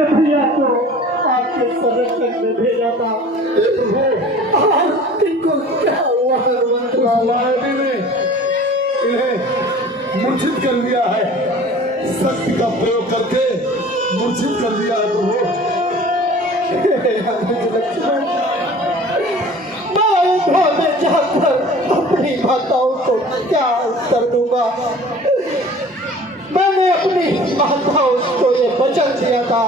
मेरे भैया को आपके संरक्षण में भेजा था। इनको क्या हुआ मायावी ने इन्हें मूर्छित कर दिया है, शक्ति का प्रयोग करके मूर्छित कर दिया है। तो लक्ष्मण, मैं जाकर अपनी माताओं को क्या उत्तर दूंगा? मैंने अपनी माताओं को ये वचन दिया था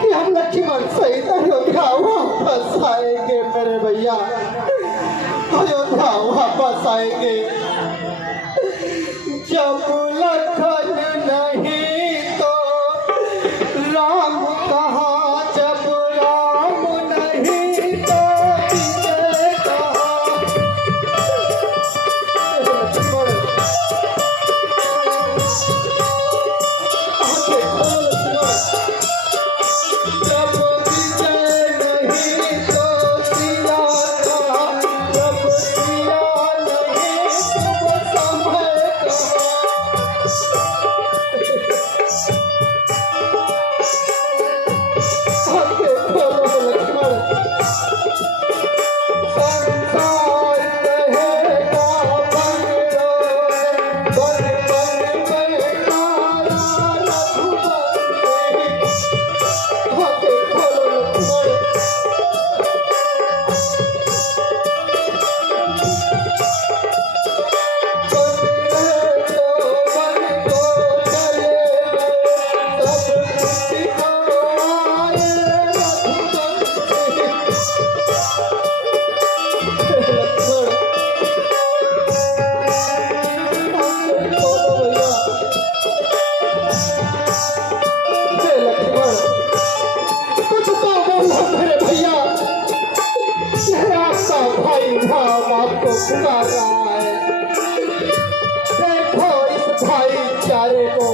कि हम लक्ष्मण सहित अयोध्या वापस आएंगे। मेरे भैया अयोध्या वापस आएंगे। जब लखन नहीं तो राम कहाँ, जब राम नहीं तो विजय कहाँ। जब विजय नहीं तो सिया कहाँ, जब सिया नहीं तो समय देखो इस भाईचारे को।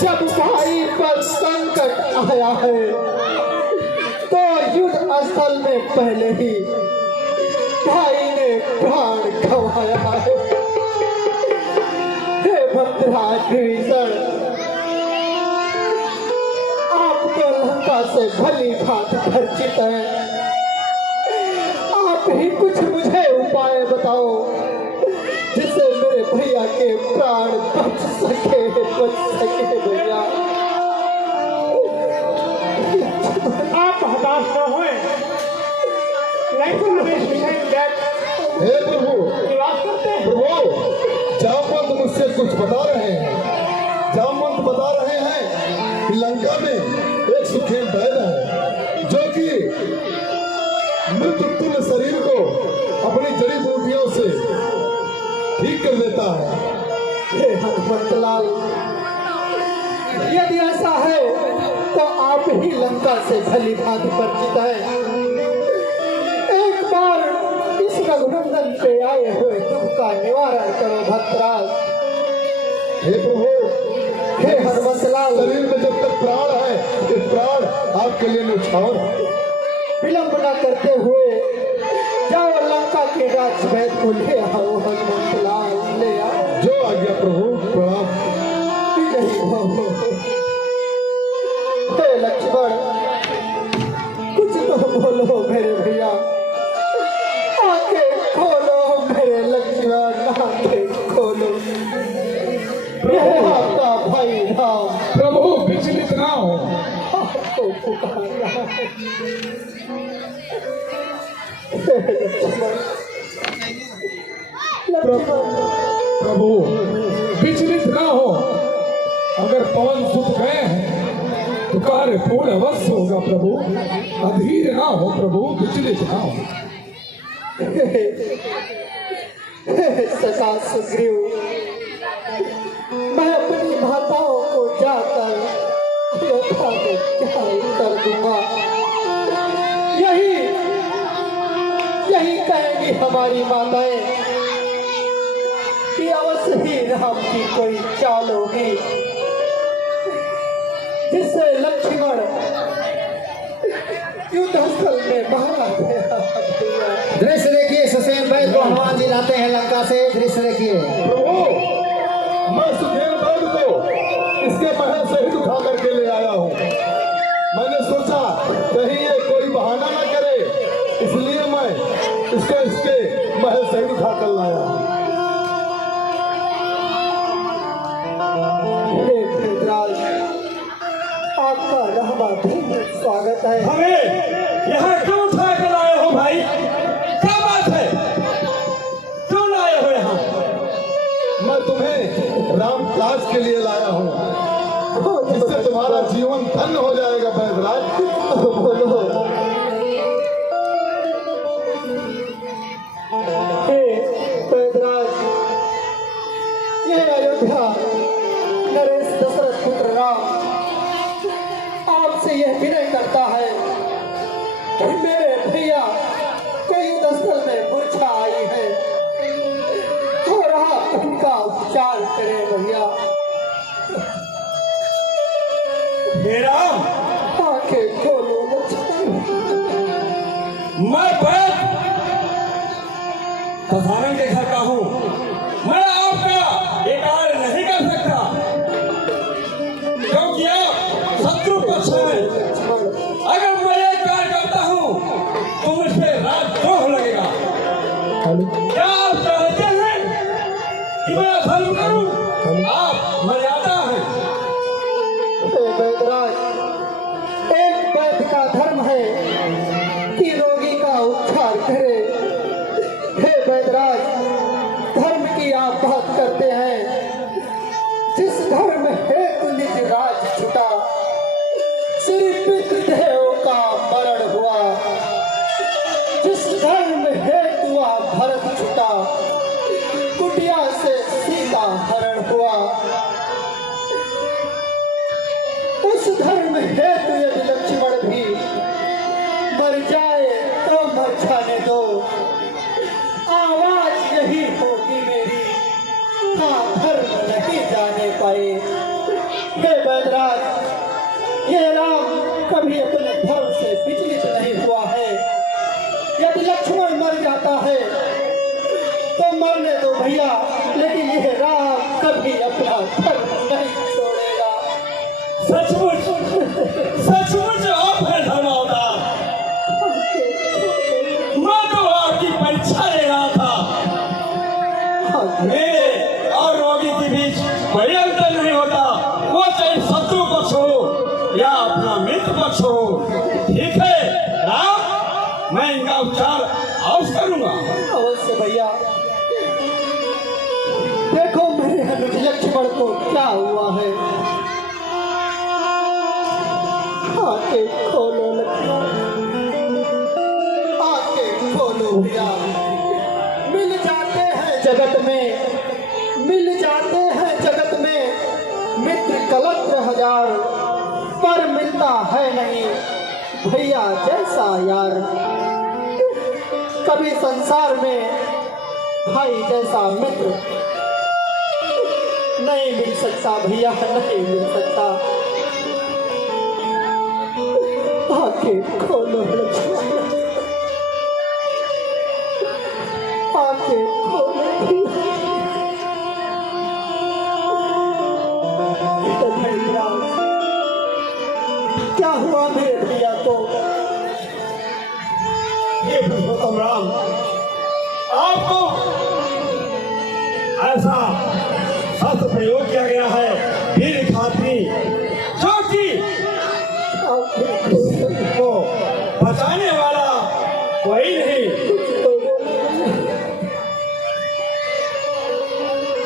जब भाई पर संकट आया है तो युद्ध स्थल में पहले ही भाई ने प्राण गंवाया है। हे भद्रराज विभीषण, आप तो लंका से भली भांति परिचित हैं। आप ही कुछ मुझे उपाय बताओ जिससे मेरे भैया के प्राण बच सके भैया। आप हताश न होए। हे प्रभु, निवास करते हैं। प्रभु, जामवंत मुझसे कुछ बता रहे हैं। जामवंत बता रहे हैं कि लंका में एक सुखेल वैद्य है जो कि मृत तुल्य शरीर को अपनी जड़ी बूटियों से ठीक कर देता है। हे हनुमंतलाल, यदि ऐसा है तो आप ही लंका से भली भांति परिचित हैं। एक बार इस रघुनंदन पे आए हुए दुख का निवारण करो भद्रराज। हे प्रभु, हे हनुमंतलाल, शरीर में जब तक प्राण है ये प्राण आपके लिए न्यौछावर है। विलंब न करते हुए जाओ लंका के राजवैद को ले आओ। हनुमंतलाल ले आओ। जो आज्ञा प्रभु। प्रणाम। हे लक्ष्मण, कुछ तो बोलो मेरे भैया। आंखें खोलो मेरे लक्ष्मण, आंखें खोलो। हे आपका भाई राम प्रभु विचलित ना हो। आपको पुकार रहा है। प्रभु विचलित ना हो। अगर पवन सुख गए हैं तो कार्य पूर्ण अवश्य होगा। प्रभु अधीर ना हो, प्रभु विचलित ना हो। सखा सुग्रीव, मैं अपनी माताओं को जाकर अयोध्या में क्या उत्तर दूंगा? यही कहेंगी हमारी माताएं कि अवश्य ही राम की कोई चाल होगी जिससे लक्ष्मण युद्धस्थल में मारा गया। दृश्य देखिए, ससेन बैल को हनुमान जी लाते हैं लंका से। दृश्य देखिए। प्रभु, मैं सुखेल बैद को इसके महल से ही उठा करके ले आया हूँ। मैंने सोचा कहीं ये कोई बहाना ना करे, इसलिए मैं इसको इसके महल से ही उठा कर लाया हूँ। हे धृतराज, आपका रहमा स्वागत है। हमें यहाँ क्यों उठा कर लाए हो भाई? क्या बात है? क्यों लाए हो यहाँ? मैं तुम्हें रामदास के लिए लाया हूँ, जिससे तुम्हारा जीवन धन्य हो जाएगा बैदराज। बोलो। हे बैदराज, ये अयोध्या नरेश दशरथ पुत्र राम आपसे यह विनय करता है कि मेरे भैया कोई युद्धस्थल में मूर्छा आई है और आप उनका उपचार करें भैया। हे राम, आंखें खोलो लक्ष्मण। मैं बैद प्रधान के घर का हूँ। मैं आपका ये कार्य नहीं कर सकता, क्योंकि आप शत्रु पक्ष हैं। अगर मैं ये कार्य करता हूँ तो मुझे राजद्रोह लगेगा। क्या आप चाहते हैं कि मैं धर्म करूँ? आप मर्यादा हैं। हे बैदराज, एक वैद्य का धर्म है कि रोगी का उपचार करे। हे बैदराज, धर्म की आप बात करते हैं। जिस धर्म हेतु निज राज छुटा, श्री पितृदेव का मरण हुआ। जिस धर्म हेतु आप भरत छुटा, कुटिया से सीता हरण हुआ। उस धर्म हेतु यदि लक्ष्मण भी मर जाए तो मर जाने दो। आवाज यही होगी मेरी, हाँ धर्म नहीं जाने पाए। हे बैदराज, ये राम कभी अपने धर्म से विचलित नहीं हुआ है। यदि लक्ष्मण मर जाता है तो मरने दो भैया, लेकिन यह राम कभी अपना धर्म नहीं छोड़ेगा। सचमुच आप है धर्मावतार। मैं तो आपकी परीक्षा ले रहा था। मेरे और रोगी के बीच कोई अंतर नहीं होता, वो चाहे शत्रु पक्ष हो या अपना मित्र पक्ष हो। ठीक है राम, मैं इनका उपचार अवश्य करूंगा। अवश्य भैया। देखो मेरे अनुज लक्ष्मण को क्या हुआ है। आंखें खोलो लक्ष्मण, आंखें खोलो भैया। मिल जाते हैं जगत में, मिल जाते हैं जगत में मित्र कलत्र हजार, पर मिलता है नहीं भैया जैसा यार। कभी संसार में भाई जैसा मित्र नहीं मिल सकता भैया, नहीं मिल सकता। आंखें खोलो लक्ष्मण, आंखें खोलो भैया। क्या हुआ मेरे भैया को? हे पुरुषोत्तम राम, आपको ऐसा शस्त्र प्रयोग किया गया है वीर खात्री, जो कि को बचाने वाला कोई नहीं।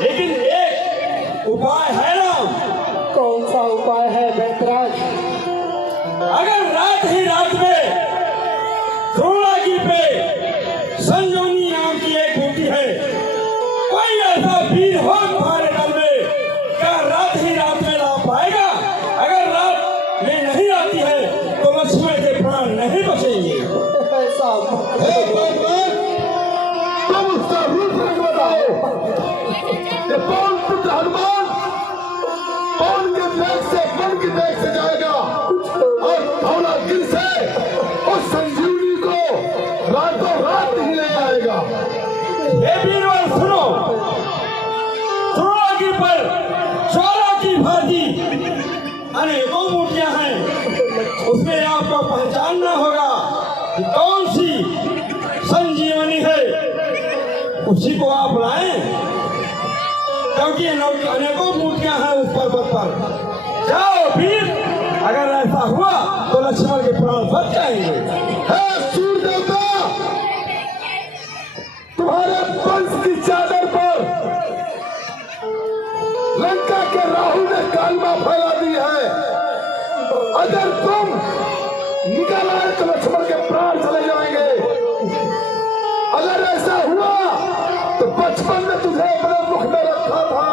लेकिन एक उपाय है राम। कौन सा उपाय है बैदराज? अगर रात ही रात में द्रोणागिरी पे संजीवनी नाम की एक बूटी है, कोई ऐसा वीर हो तुम्हारे दल में, क्या रात ही रात में ला पाएगा? अगर रात में नहीं आती है तो लक्ष्मण के प्राण नहीं बचेंगे। ऐसा तुम उसका रूप रंग बताओ। ये कौन पुत्र हनुमान कौन के देश से मन के देश से जाएगा और धौलागिरी से अनेकों मूर्तियां हैं, उसमें आपको पहचानना होगा कि कौन सी संजीवनी है, उसी को आप लाएं, क्योंकि अनेकों मूर्तियां हैं उस पर्वत पर। जाओ वीर, अगर ऐसा हुआ तो लक्ष्मण के प्राण बच जाएंगे। हे सूर्य देवता, तुम्हारे वंश की चादर पर लंका के राहु ने कालमा फैला दी है। अगर तुम निकल आए तो लक्ष्मण के प्राण चले जाएंगे। अगर ऐसा हुआ तो बचपन में तुझे अपने मुख में रखा था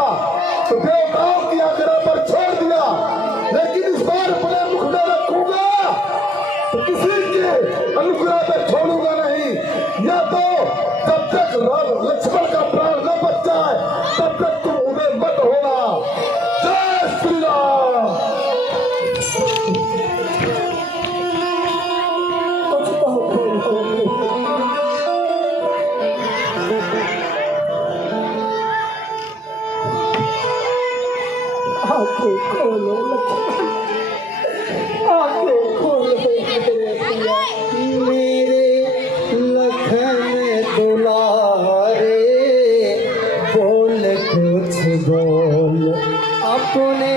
तो देवताओं की आज्ञा पर छोड़ दिया, लेकिन इस बार अपने मुख में रखूंगा तो किसी के अनुग्रह पे छोड़ूंगा नहीं। या तो जब तक लक्ष्मण का प्राण न बच जाए तब तक तुम उन्हें मत होना। जय श्री राम। आंखें खोलो लक्ष्मण, आंखें खोलो मेरे लखन दुलारे, बोल कुछ बोल अपने